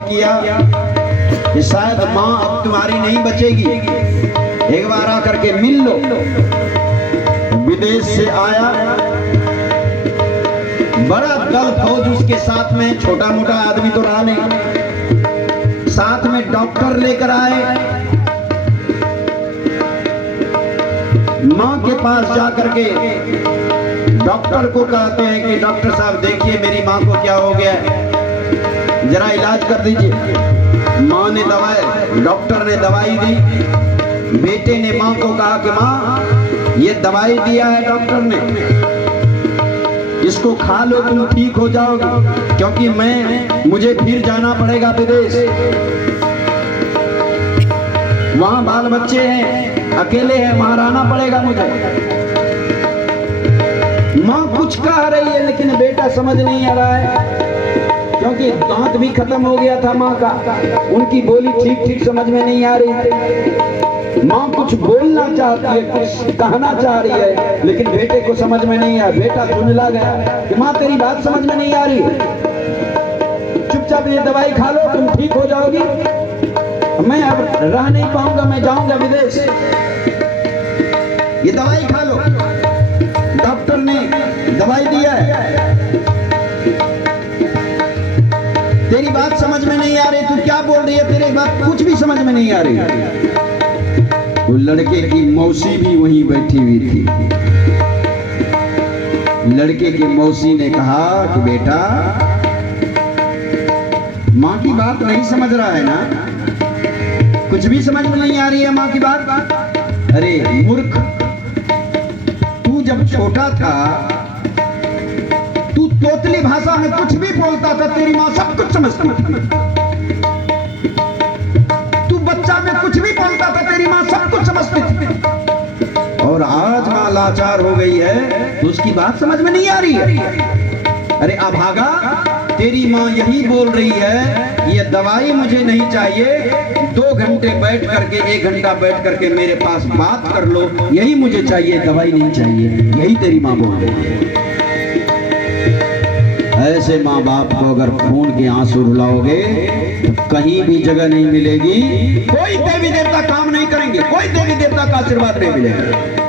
किया कि शायद माँ अब तुम्हारी नहीं बचेगी, एक बार आकर के मिल लो। विदेश से आया, बड़ा दल फौज उसके साथ में, छोटा मोटा आदमी तो रहा नहीं। साथ में डॉक्टर लेकर आए, माँ के पास जाकर के डॉक्टर को कहते हैं कि डॉक्टर साहब देखिए मेरी माँ को क्या हो गया है, जरा इलाज कर दीजिए। माँ ने दवाई, डॉक्टर ने दवाई दी। बेटे ने माँ को कहा कि माँ ये दवाई दिया है डॉक्टर ने, इसको खा लो तुम ठीक हो जाओगे, क्योंकि मुझे फिर जाना पड़ेगा विदेश। वहां बाल बच्चे हैं, अकेले हैं, वहां रहना पड़ेगा मुझे। माँ कुछ कह रही है लेकिन बेटा समझ नहीं आ रहा है, क्योंकि दांत भी खत्म हो गया था माँ का, उनकी बोली ठीक ठीक समझ में नहीं आ रही थी। माँ कुछ बोलना चाहती है, कुछ कहना चाह रही है, लेकिन बेटे को समझ में नहीं आया। बेटा धुंधला गया कि माँ तेरी बात समझ में नहीं आ रही है, चुपचाप ये दवाई खा लो तुम ठीक हो जाओगी, मैं अब रह नहीं पाऊंगा, मैं जाऊंगा विदेश, ये दवाई खा लो। डॉक्टर ने दवाई दिया है, तेरी बात समझ में नहीं आ रही, तू क्या बोल रही है, तेरी बात कुछ भी समझ में नहीं आ रही। वो लड़के की मौसी भी वहीं बैठी हुई थी। लड़के की मौसी ने कहा कि बेटा माँ की बात नहीं समझ रहा है ना, कुछ भी समझ में नहीं आ रही है माँ की बात। अरे मूर्ख, तू जब छोटा था तू तोतली भाषा में कुछ भी बोलता था, तेरी माँ सब कुछ समझती थी। तू बच्चा में कुछ भी बोलता था, तेरी माँ सब कुछ समझती थी। और आज माँ लाचार हो गई है तो उसकी बात समझ में नहीं आ रही है। अरे अभागा, तेरी माँ यही बोल रही है ये दवाई मुझे नहीं चाहिए, 2 घंटे बैठ करके 1 घंटा बैठ करके मेरे पास बात कर लो, यही मुझे चाहिए, दवाई नहीं चाहिए, यही तेरी माँ बोल रही है। ऐसे माँ बाप को अगर खून के आंसू रुलाओगे तो कहीं भी जगह नहीं मिलेगी, कोई देवी देवता काम नहीं करेंगे, कोई देवी देवता का आशीर्वाद नहीं मिलेगा।